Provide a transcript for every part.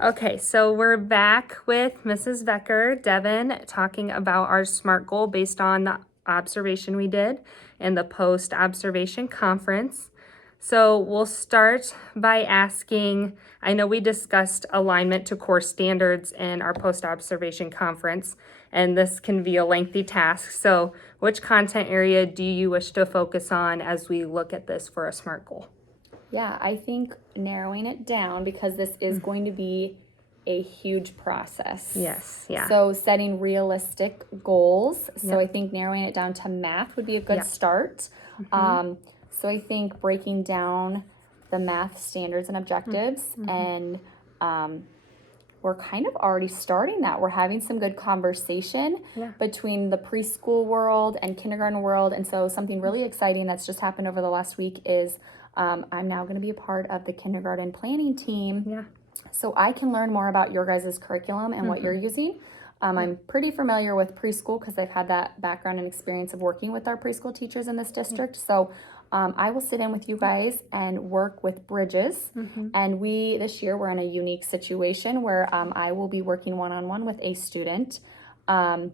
Okay, so we're back with Mrs. Becker, Devin, talking about our SMART goal based on the observation we did in the post-observation conference. So we'll start by asking, I know we discussed alignment to core standards in our post-observation conference, and this can be a lengthy task. So which content area do you wish to focus on as we look at this for a SMART goal? Yeah, I think narrowing it down, because this is going to be a huge process. Yes, yeah. So setting realistic goals. So Yep. I think narrowing it down to math would be a good Yep. start. So I think breaking down the math standards and objectives, and we're kind of already starting that. We're having some good conversation Yeah. between the preschool world and kindergarten world. And so something really exciting that's just happened over the last week is I'm now going to be a part of the kindergarten planning team. Yeah. So I can learn more about your guys' curriculum and what you're using. I'm pretty familiar with preschool because I've had that background and experience of working with our preschool teachers in this district. So I will sit in with you guys and work with Bridges. And this year, we're in a unique situation where I will be working one-on-one with a student. And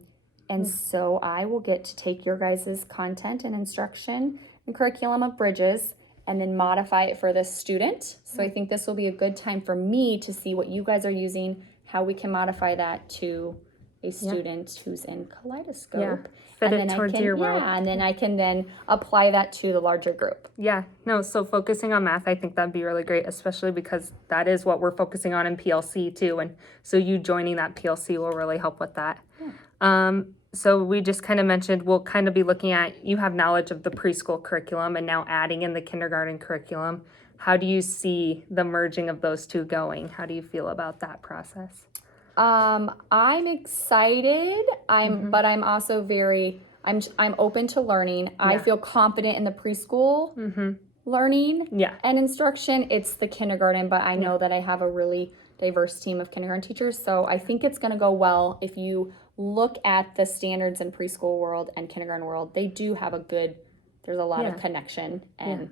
so I will get to take your guys' content and instruction and curriculum of Bridges and then modify it for this student. So I think this will be a good time for me to see what you guys are using, how we can modify that to a student who's in Kaleidoscope. Yeah. Fit and it then towards your world. Yeah, and then I can then apply that to the larger group. Yeah, no, so focusing on math, I think that'd be really great, especially because that is what we're focusing on in PLC too. And so you joining that PLC will really help with that. So we just kind of mentioned, we'll kind of be looking at, you have knowledge of the preschool curriculum and now adding in the kindergarten curriculum. How do you see the merging of those two going? How do you feel about that process? I'm excited. But I'm also I'm open to learning. I feel confident in the preschool learning and instruction. It's the kindergarten, but I know that I have a really diverse team of kindergarten teachers. So I think it's going to go well. If you look at the standards in preschool world and kindergarten world, they do have there's a lot of connection. And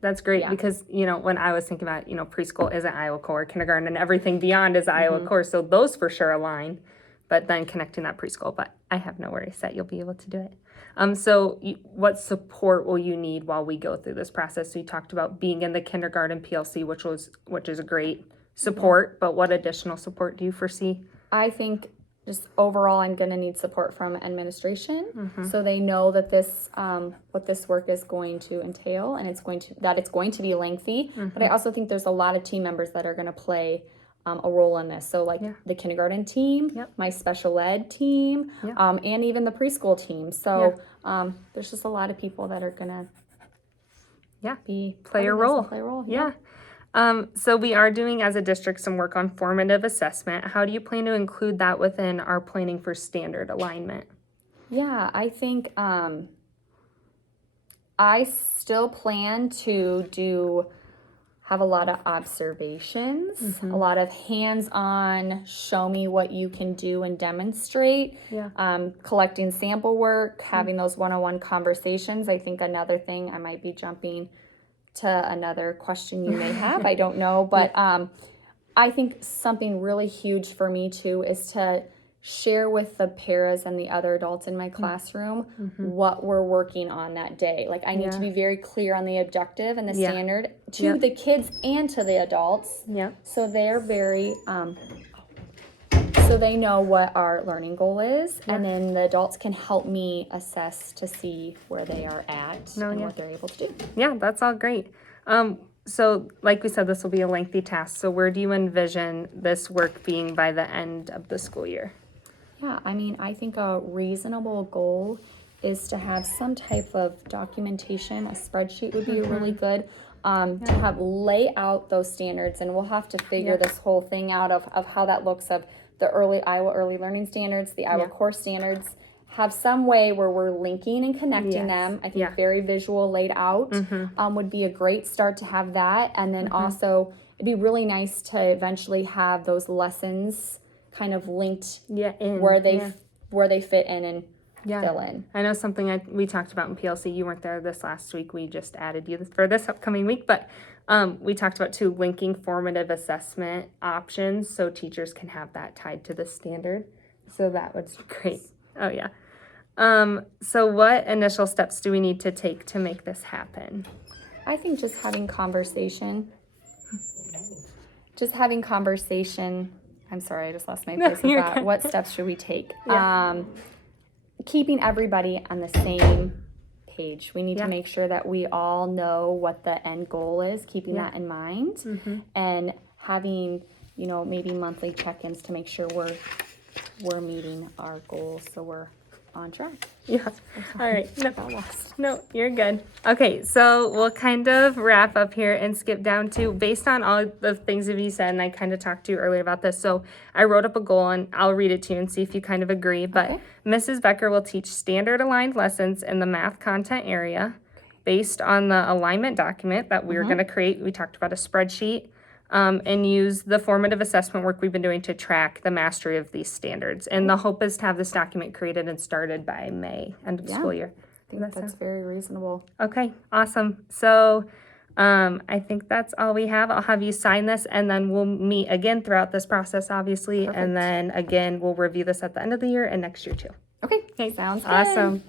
that's great because, when I was thinking about, preschool isn't Iowa Core, kindergarten and everything beyond is Iowa Core. So those for sure align, but then connecting that preschool, but I have no worries that you'll be able to do it. So what support will you need while we go through this process? So you talked about being in the kindergarten PLC, which is a great support, but what additional support do you foresee? I think just overall, I'm going to need support from administration, so they know that this, what this work is going to entail, and it's going to be lengthy. But I also think there's a lot of team members that are going to play a role in this. So like the kindergarten team, my special ed team, and even the preschool team. So there's just a lot of people that are going to play a role. Yeah. So we are doing as a district some work on formative assessment. How do you plan to include that within our planning for standard alignment? Yeah, I think I still plan to have a lot of observations, a lot of hands-on, show me what you can do and demonstrate, collecting sample work, having those one-on-one conversations. I think another thing, I might be jumping to another question you may have, I don't know, but I think something really huge for me too is to share with the paras and the other adults in my classroom what we're working on that day. Like I need to be very clear on the objective and the standard to the kids and to the adults. So they're very so they know what our learning goal is, and then the adults can help me assess to see where they are at and what they're able to do. Yeah, that's all great. So like we said, this will be a lengthy task. So where do you envision this work being by the end of the school year? Yeah, I mean, I think a reasonable goal is to have some type of documentation. A spreadsheet would be really good. To have lay out those standards, and we'll have to figure this whole thing out of how that looks, of the Iowa Early Learning Standards, the Iowa Core Standards, have some way where we're linking and connecting them. I think very visual laid out would be a great start to have that. And then also it'd be really nice to eventually have those lessons kind of linked where they fit in and fill in. I know something we talked about in PLC. You weren't there this last week. We just added you for this upcoming week, but We talked about too, linking formative assessment options so teachers can have that tied to the standard. So that was great. Oh yeah. So what initial steps do we need to take to make this happen? I think just having conversation. Just having conversation. I'm sorry, I just lost my place with you're that. good. What steps should we take? Yeah. Keeping everybody on the same page. We need Yeah. to make sure that we all know what the end goal is, keeping Yeah. that in mind, and having, you know, maybe monthly check-ins to make sure we're meeting our goals, so we're on track. Yeah. All right. No, you're good. Okay, so we'll kind of wrap up here and skip down to, based on all the things that you said, and I kind of talked to you earlier about this. So I wrote up a goal, and I'll read it to you and see if you kind of agree. But Okay. Mrs. Becker will teach standard aligned lessons in the math content area based on the alignment document that we're going to create. We talked about a spreadsheet. And use the formative assessment work we've been doing to track the mastery of these standards. And the hope is to have this document created and started by May, end of school year. I think that's very reasonable. Okay, awesome. So I think that's all we have. I'll have you sign this, and then we'll meet again throughout this process, obviously. Perfect. And then again, we'll review this at the end of the year and next year too. Okay, sounds good. Awesome.